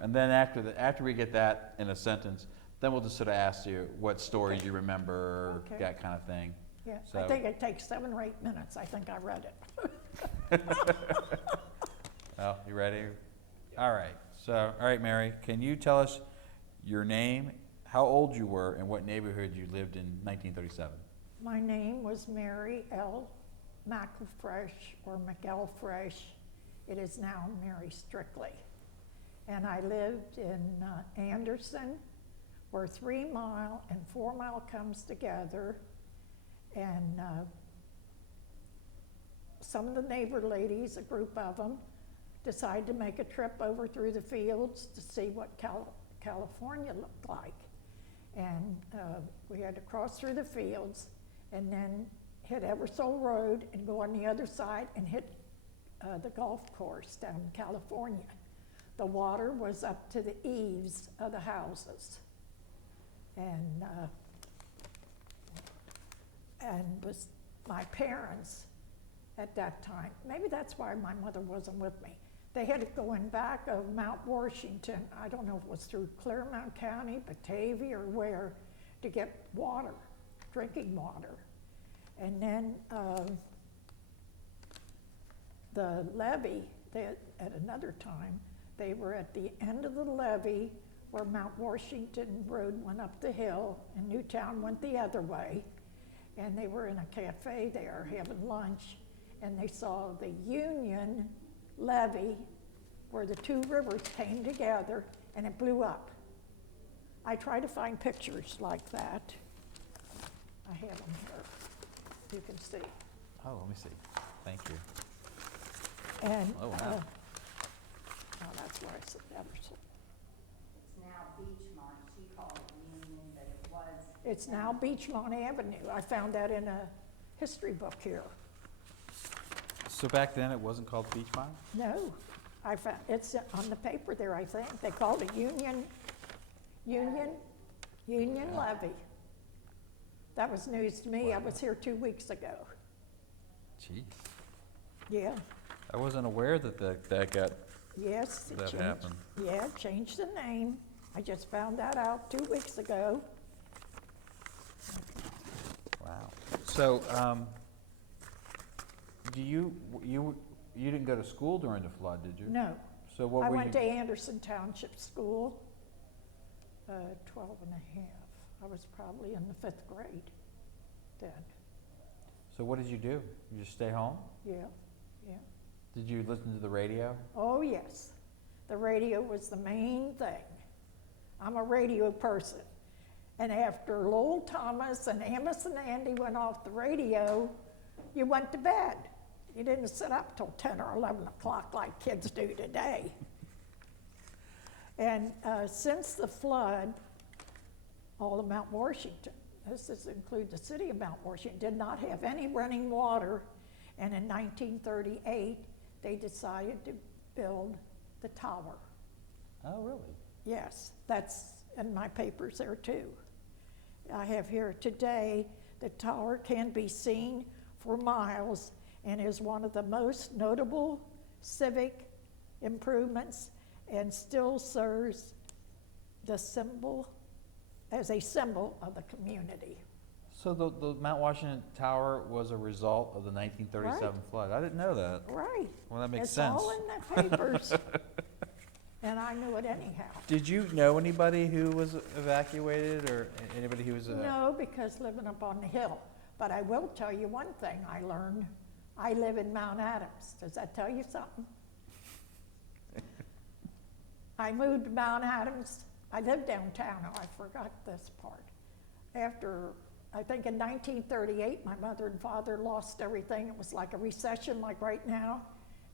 and then after we get that in a sentence, then we'll just sort of ask you what stories you remember, Okay. that kind of thing. Yeah, So- I think it takes 7 or 8 minutes. I think I read it. Well, you ready? All right. So, all right, Mary, can you tell us your name, how old you were, and what neighborhood you lived in 1937? My name was Mary L. McElfresh or McElfresh. It is now Mary Strickley. And I lived in Anderson, where 3 Mile and 4 Mile comes together. And some of the neighbor ladies, a group of them, decided to make a trip over through the fields to see what California looked like. And we had to cross through the fields and then hit Eversole Road and go on the other side and hit the golf course down in California. The water was up to the eaves of the houses. And was my parents at that time, maybe that's why my mother wasn't with me. They had to go in back of Mount Washington, I don't know if it was through Claremont County, Batavia, or where, to get water, drinking water. And then the levee, at another time, they were at the end of the levee where Mount Washington Road went up the hill and Newtown went the other way. And they were in a cafe there having lunch, and they saw the Union levee where the 2 rivers came together and it blew up. I try to find pictures like that. I have them here, you can see. Oh, let me see. Thank you. And Oh, wow. oh, that's where I said Eversole. It's now Beachmont. She called it Union, but it was. It's now Beachmont Avenue. I found that in a history book here. So back then it wasn't called Beachmont? No, I found, it's on the paper there, I think. They called it Union Levy. That was news to me. I was here 2 weeks ago. Jeez. Yeah, I wasn't aware that that got, yes. it that changed. happened. Yeah, it changed the name. I just found that out 2 weeks ago. Wow. So, you didn't go to school during the flood, did you? No, So what I were went you? to Anderson Township School, 12 and a half. I was probably in the 5th grade then. So what did you do? You just stay home? Yeah, yeah. Did you listen to the radio? Oh, yes. The radio was the main thing. I'm a radio person. And after Lowell Thomas and Amos and Andy went off the radio, you went to bed. You didn't sit up till 10 or 11 o'clock like kids do today. And since the flood, all of Mount Washington, this include the city of Mount Washington, did not have any running water. And in 1938, they decided to build the tower. Oh, really? Yes, that's in my papers there too. I have here today, the tower can be seen for miles and is one of the most notable civic improvements and still serves as a symbol of the community. So the Mount Washington Tower was a result of the 1937 Right. flood. I didn't know that. Right. Well, that makes It's sense. all in the papers. And I knew it anyhow. Did you know anybody who was evacuated or anybody who was No, because living up on the hill. But I will tell you one thing I learned. I live in Mount Adams. Does that tell you something? I moved to Mount Adams. I lived downtown. Oh, I forgot this part. After, I think in 1938, my mother and father lost everything. It was like a recession like right now.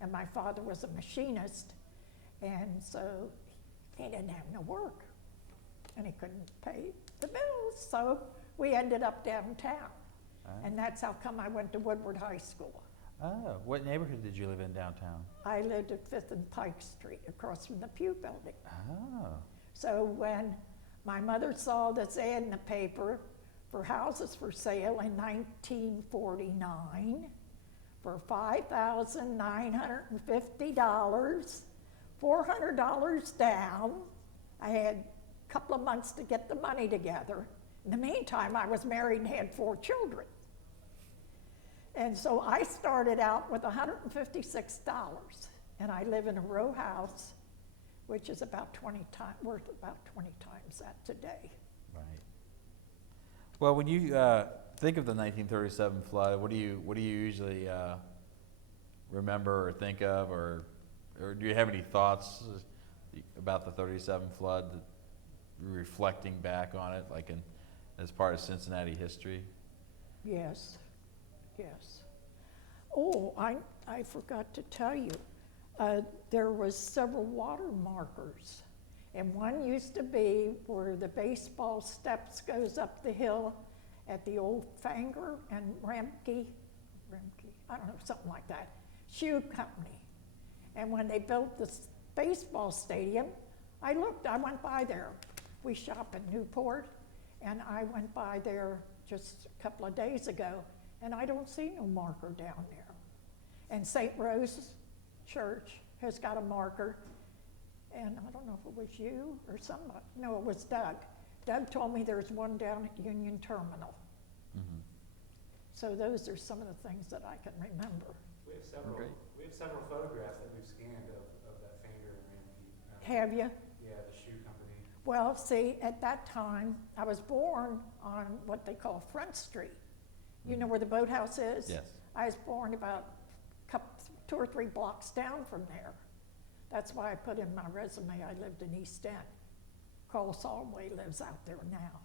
And my father was a machinist. And so he didn't have no work. And he couldn't pay the bills. So we ended up downtown. And that's how come I went to Woodward High School. Oh, what neighborhood did you live in downtown? I lived at 5th and Pike Street, across from the Pew Building. Oh. So when my mother saw this ad in the paper for houses for sale in 1949 for $5,950 $400 down. I had a couple of months to get the money together. In the meantime, I was married and had 4 children. And so I started out with $156, and I live in a row house, which is about 20 times, worth about 20 times that today. Right. Well, when you think of the 1937 flood, what do you usually remember or think of, or do you have any thoughts about the 37 flood, reflecting back on it, like as part of Cincinnati history? Yes, yes. Oh, I forgot to tell you, there was several water markers, and one used to be where the baseball steps goes up the hill at the old Fanger and Remke, I don't know, something like that, shoe company. And when they built this baseball stadium, I went by there. We shop in Newport, and I went by there just a couple of days ago, and I don't see no marker down there. And St. Rose Church has got a marker, and I don't know if it was you or somebody. No, it was Doug. Doug told me there's one down at Union Terminal. Mm-hmm. So those are some of the things that I can remember. We have several. Great. We have several photographs that we've scanned of that Fanger and Ramsey. Have you? Yeah, the shoe company. Well, see, at that time, I was born on what they call Front Street. You know where the boathouse is? Yes. I was born about 2 or 3 blocks down from there. That's why I put in my resume I lived in East End. Carl Solway lives out there now,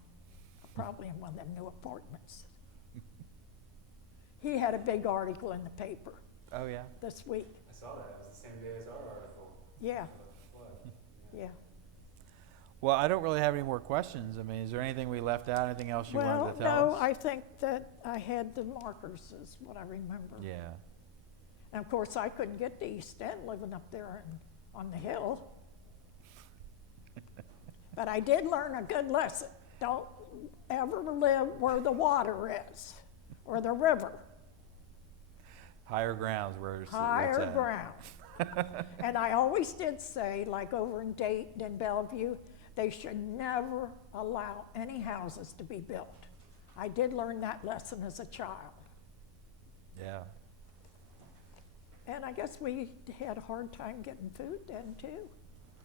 probably in one of them new apartments. He had a big article in the paper Oh, yeah. this week. I saw that. It was the same day as our article. Yeah, of the flood. yeah. Well, I don't really have any more questions. I mean, is there anything we left out? Anything else you wanted to tell Well, no, us? I think that I had the markers is what I remember. Yeah. And of course, I couldn't get to East End living up there on the hill. But I did learn a good lesson. Don't ever live where the water is or the river. Higher grounds where it's Higher at. ground. And I always did say, like over in Dayton and Bellevue, they should never allow any houses to be built. I did learn that lesson as a child. Yeah. And I guess we had a hard time getting food then too.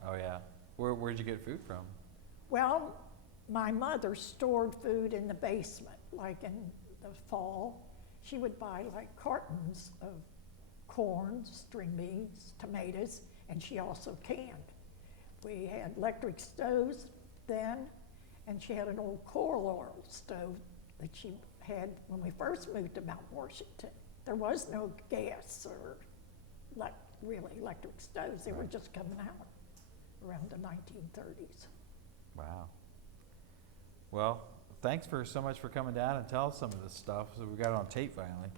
Oh, yeah. Where'd you get food from? Well, my mother stored food in the basement, like in the fall. She would buy like cartons of corn, string beans, tomatoes, and she also canned. We had electric stoves then, and she had an old coal oil stove that she had when we first moved to Mount Washington. There was no gas or really electric stoves. They were just coming out around the 1930s. Wow. Well, thanks so much for coming down and telling us some of this stuff. So we got it on tape finally.